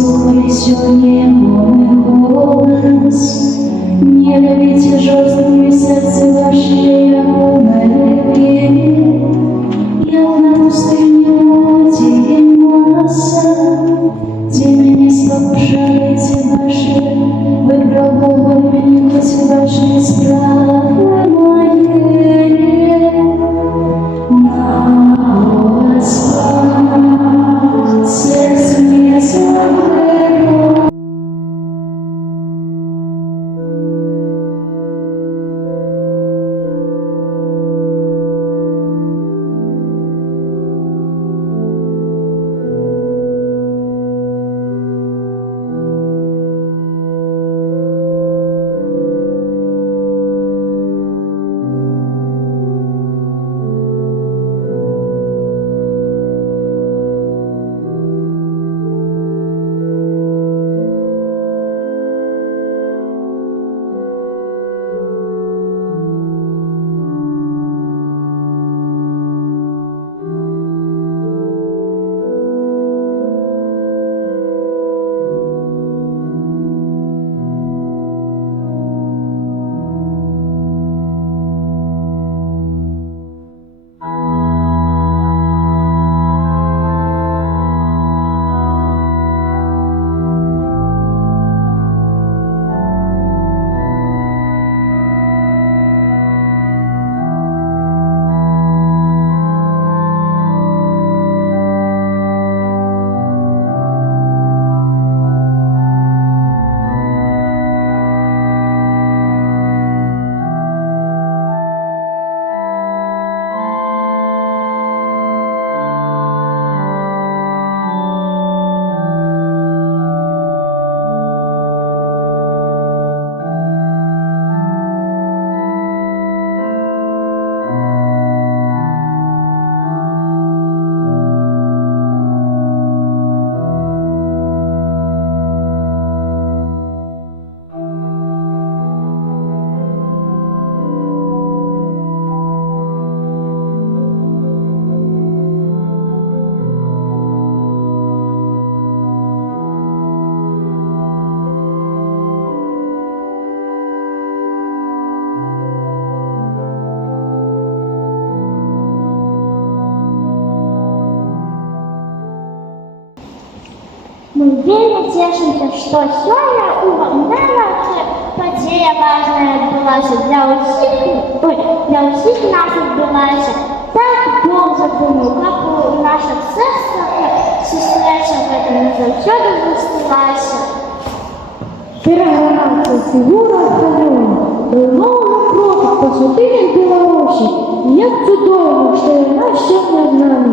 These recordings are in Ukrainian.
слухали сьогодні мой голос, не любите жорсткої серце ваше, як у мене є. Я на пустиню тінь маса, де мені слабшається ваше, випробовуй мені хоч ваші справи моє. На Господь, серце моє слабе. Мы вельмі цешимся, што сёння ў нашай падзея важная адбылася для ўсіх нас адбылася. Так Бог задумаў, каб у нашых сэрцах сустрэча гэта назаўсёды засталася. Перагранацца фігура Галёна давно напротив посвятили Білорусі. Як чудово, що яна сьогодні з нами.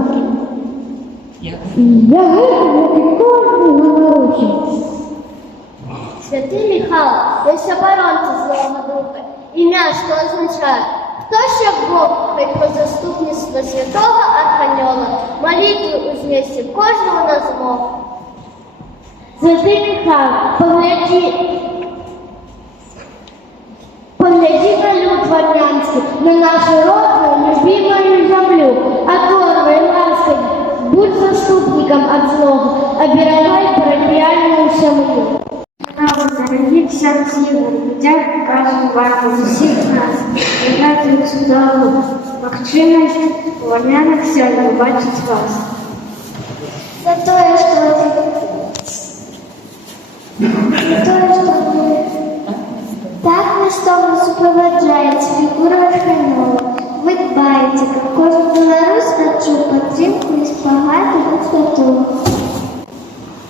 Я геть, як і кожний Галарухи. Святий Михайло, ось оборонці злого духа. Ім'я, що означає? Хто ще Бог, хай про заступництво святого Архангела молитву узнесе кожного на змогу. Святий Михайло, погляди на люд варнянський, на нашу родную, любимую землю, оторвай лаской, будь заступником от злого, оберегай парафіяльну землю. Дорогі серці, я кажу вам з усіх нас, єднати чудову магчимість у варнянах сьогодні бачить вас. За то, что так настойно сопровождаете фигуру Архангела. Вы дбаете, как кожен белорус отчув підтримку і спагати висоту.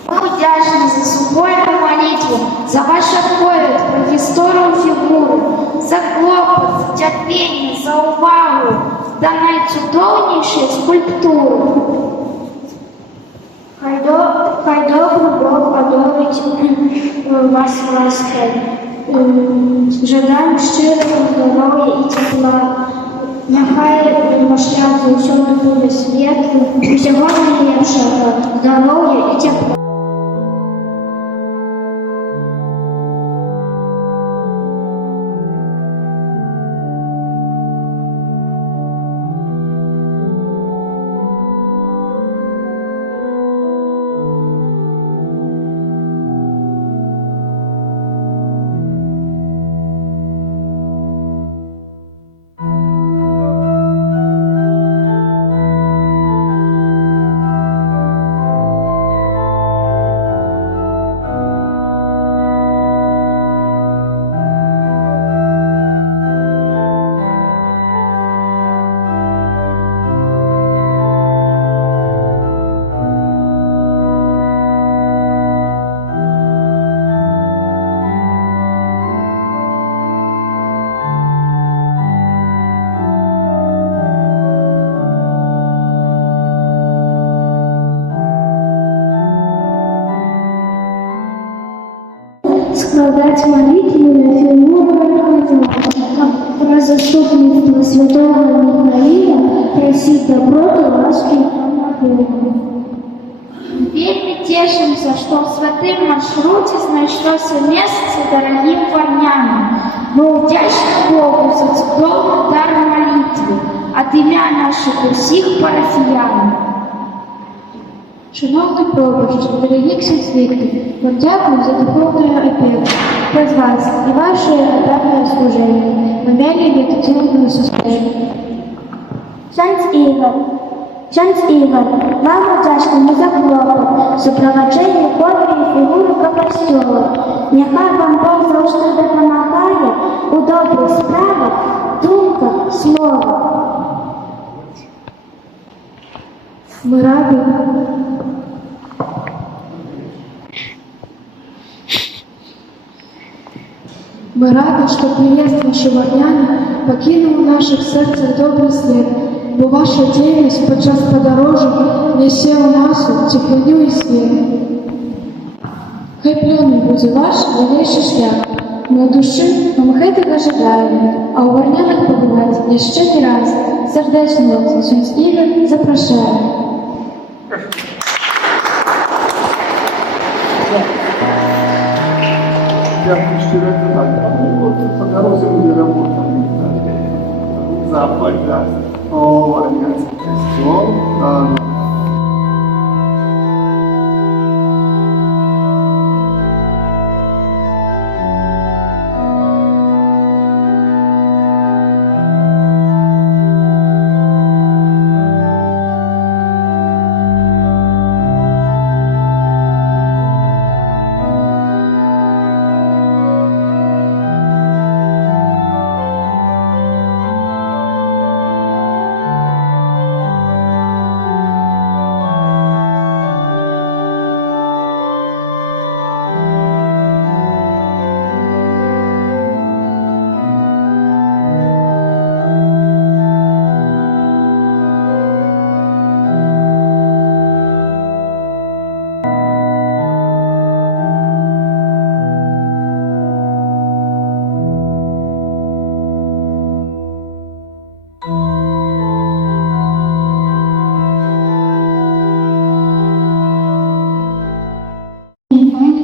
Ми вдячні за супольну молитву, за ваш оповід про історію фігури, за клопот, за терпіння, за увагу та найчудовнішу скульптуру. Хай добрий Бог одобрить вас ласкою. Жадаємо щирого здоров'я і тепла. Нехай ваш шлях усюди буде світлим, усього найліпшого здоров'я і тепла. складати молитву на фигуру Архангела, про заступництво святого Михаила, просить доброты, ласки и помогу. Вельми тешимся, что в святым маршруте знайшлося место дорогим варнянам. Мы вдячны Богу за цудовний дар молитви от ім'я наших усіх парафіян. Шановний пробуще, дорогі ксенцвіки, вам дякую за духовную опеку. Без вас и ваше отдавное служение мы имели медитативную состояние. Ksiądz Igor, вам вдячному за клопот, супроводження копії фігури костюла. Нехай вам Бог завжди допомагає у добрих справах, думках, словах. Мы рады. Мы рады, что приветствующий варняне покинул в наших серцях добрый след, бо ваша діяльність під час подорожі несе у нас теплыню і свет. Хай плённый буде ваш дальнейший шлях. Мы от души вам гэтага жадаем, а у варнянах побывать яшчэ не раз. Сердечно вас, ксёндз Ігор, запрашаем. Я щиро так, по дорозі буде робота. Запах, да. О, варнянський костюм.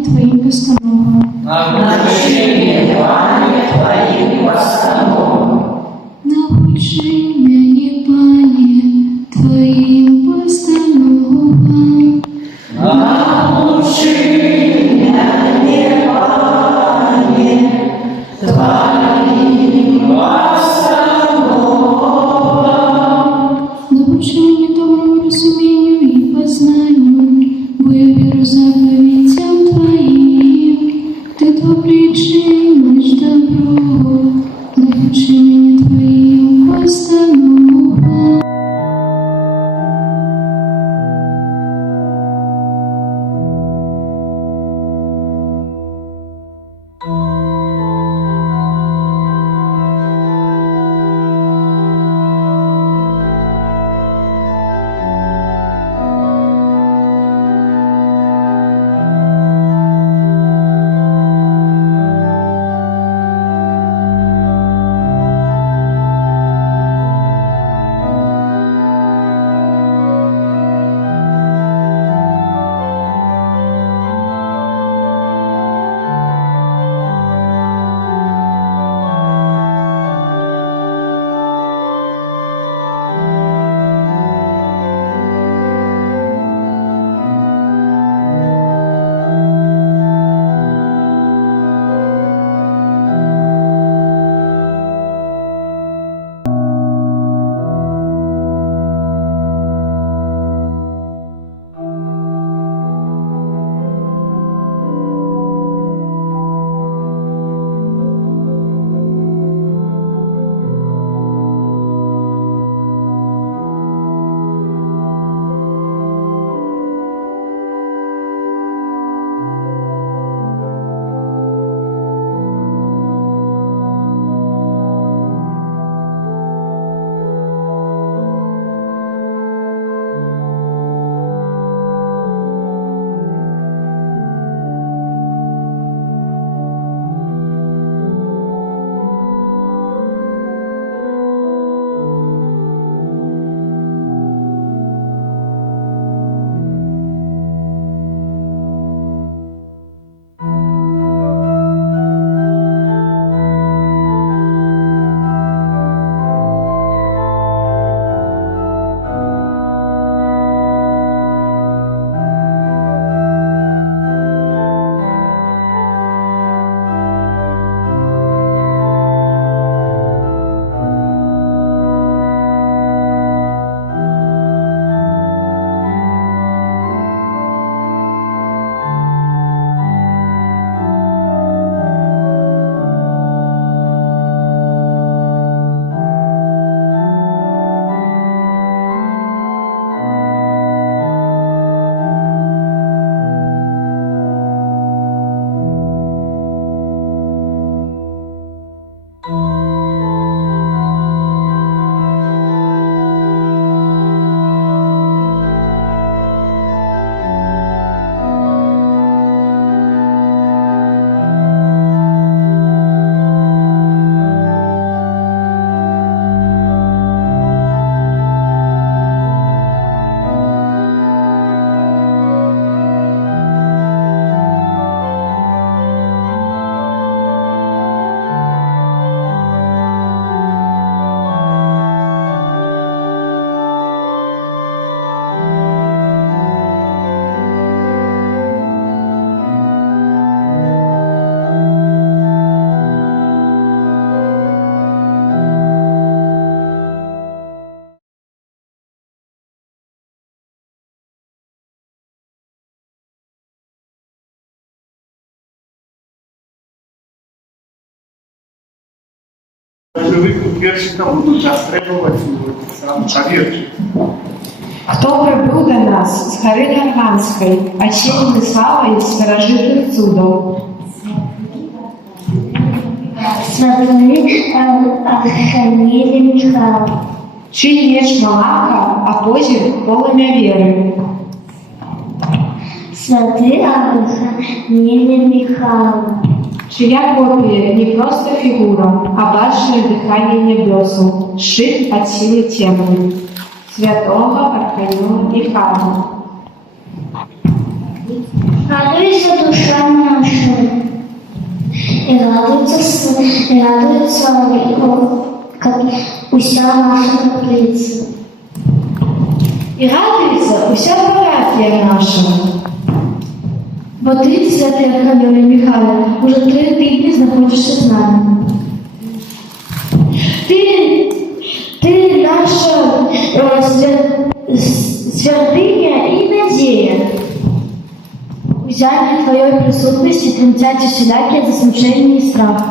Твоим постановам. Научи Твоим постановам. Научи меня, Пане, Твоим постановам. Научи меня, Пане, Твоим постановам. Научи меня доброму разумению и познанию, бо я веру заповедям Твоим. Ты добрый чинишь добро, но Привыкнут вершика будут нас требовать сам поверьте. Хто прибув до нас з гори Гарганської, осінньою славою старожитних цудов? Святий Архангелі Михайло. Чий меч Малаха, а позір полум'я віри? Святий Архангелі Михайло. Чия копія не просто фігура, а башня дихання небесу, щит от сили темной. Святого Архангела Михайла. Радуйся, душа наша, и радуется как уся наша каплиця. І радується уся парафія наша. Бо ти, святий Архангеле Михайле, уже 3 тижні знаходишся з нами. Ти наша святыня и надея. Взяли твоей присутности тремтять усілякие засмучення і страх.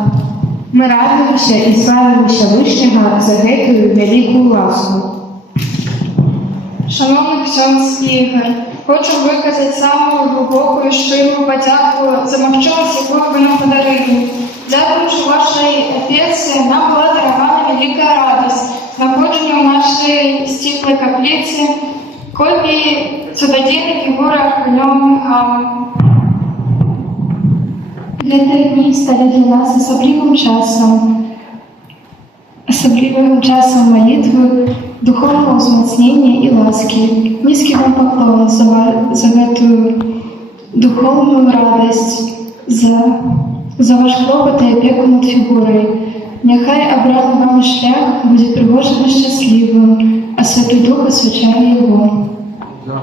Ми радуємося і славимося Вишнього за гетою велику ласку. Шановний ксьонз Ігор, хочу виказати саму глибоку і щиру подяку за мовчаність, яку ви нам подарили. Дякуючи вашій опеці, нам була дарована велика радість знаходження у нашій стіплій каплиці копії чудодійної фігури Архангела Михайла. Для тих днів стали для нас особливым часом молитвы, духовного взмацнения и ласки. Низкий вам поклон за эту духовную радость, за ваш клопот и опеку над фигурой. Нехай обратный вам шлях будет пригожим и счастливым, а Святый Дух освящає его. Да.